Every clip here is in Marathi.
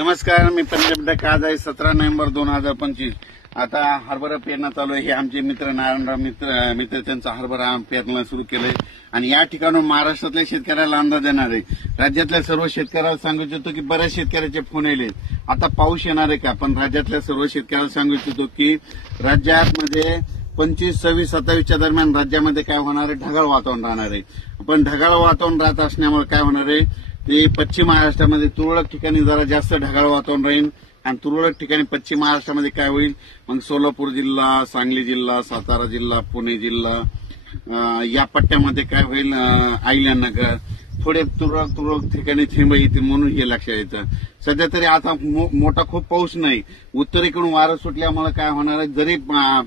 नमस्कार, मी पंजाब. आज आहे 17 नोव्हेंबर 2025. आता हरभरा पेरणं चालू आहे. हे आमचे मित्र नारायणराव मित्र त्यांचा हरभरा पेरणं सुरू केलंय आणि या ठिकाणून महाराष्ट्रातल्या शेतकऱ्याला अंदाज देणार आहे. राज्यातल्या सर्व शेतकऱ्याला सांगू इच्छितो की बऱ्याच शेतकऱ्याचे फोन येले आता पाऊस येणार आहे का, पण राज्यातल्या सर्व शेतकऱ्याला सांगू इच्छितो की राज्यामध्ये 25, 26, 27च्या दरम्यान राज्यामध्ये काय होणार आहे, ढगाळ वातावरण राहणार आहे. पण ढगाळ वातावरण राहत असल्यामुळे काय होणार आहे, ते पश्चिम महाराष्ट्रामध्ये तुरळक ठिकाणी जरा जास्त ढगाळ वातावरण राहील आणि तुरळक ठिकाणी पश्चिम महाराष्ट्रामध्ये काय होईल, मग सोलापूर जिल्हा, सांगली जिल्हा, सातारा जिल्हा, पुणे जिल्हा या पट्ट्यामध्ये काय होईल, अहिल्यानगर थोडे तुरळक ठिकाणी थेंब येतील म्हणून हे लक्षात येतं. सध्या तरी आता मोठा खूप पाऊस नाही. उत्तरेकडून वारं सुटल्यामुळे काय होणार आहे, जरी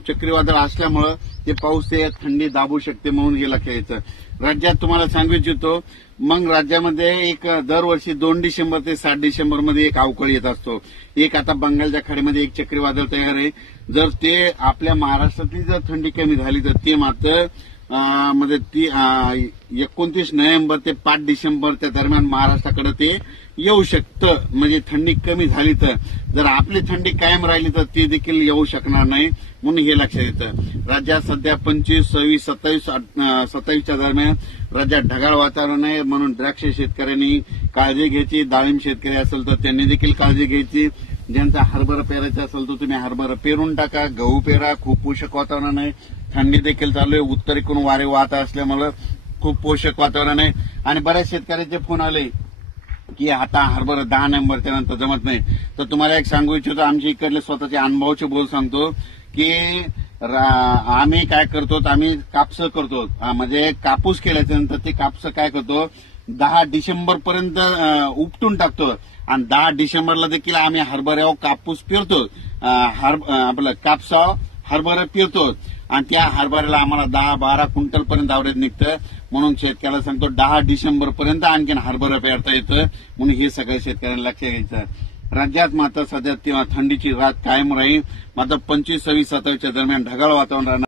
चक्रीवादळ असल्यामुळे ते पाऊस ते थंडी दाबू शकते म्हणून हे लक्षात येतं. राज्यात तुम्हाला सांगू इच्छितो, मग राज्यामध्ये एक दरवर्षी 2 डिसेंबर ते 7 डिसेंबर मध्ये एक अवकाळी येत असतो. एक आता बंगालच्या खाडीमध्ये एक चक्रीवादळ तयार आहे. जर ते आपल्या महाराष्ट्रातली जर थंडी कमी झाली तर ते मात्र म्हणजे ती 29 नोव्हेंबर ते 5 डिसेंबरच्या दरम्यान महाराष्ट्राकडे ते येऊ शकतं. म्हणजे थंडी कमी झाली तर, जर आपली थंडी कायम राहिली तर ते देखील येऊ शकणार नाही म्हणून हे लक्षात येतं. राज्यात सध्या 25, 26, 27च्या दरम्यान राज्यात ढगाळ वातावरण आहे म्हणून द्राक्ष शेतकऱ्यांनी काळजी घ्यायची. डाळिंब शेतकरी असेल तर त्यांनी देखील काळजी घ्यायची. ज्यांचा हरभरा पेरायचा असेल तर तुम्ही हरभरा पेरून टाका, गहू पेरा. खूप पोषक वातावरण आहे, थंडी देखील चालू आहे, उत्तरेकडून वारे वाहत असल्यामुळे खूप पोषक वातावरण आहे. आणि बऱ्याच शेतकऱ्याचे फोन आले की आता हरभरा 10 नोव्हेंबरच्या नंतर जमत नाही. तर तुम्हाला एक सांगू इच्छितो, आमच्या इकडले स्वतःचे अनुभवाचे बोल सांगतो की आम्ही काय करतो, आम्ही कापसं करतो. म्हणजे कापूस केल्याच्या नंतर ते कापसं काय करतो, 10 डिसेंबर पर्यंत उपटून टाकतो आणि 10 डिसेंबरला देखील आम्ही हरभऱ्यावर कापूस पेरतो. आपलं कापसावर हरभरा पेरतो आणि त्या हरभऱ्याला आम्हाला 10-12 क्विंटल पर्यंत आवरेज निघतं. म्हणून शेतकऱ्याला सांगतो 10 डिसेंबर पर्यंत आणखीन हरभरा पेरता येतं म्हणून हे सगळ्या शेतकऱ्यांना लक्ष घ्यायचं. राज्यात मात्र सध्या थंडीची रात कायम राहील. मात्र 25, 26, 27च्या दरम्यान ढगाळ वातावरण राहणार.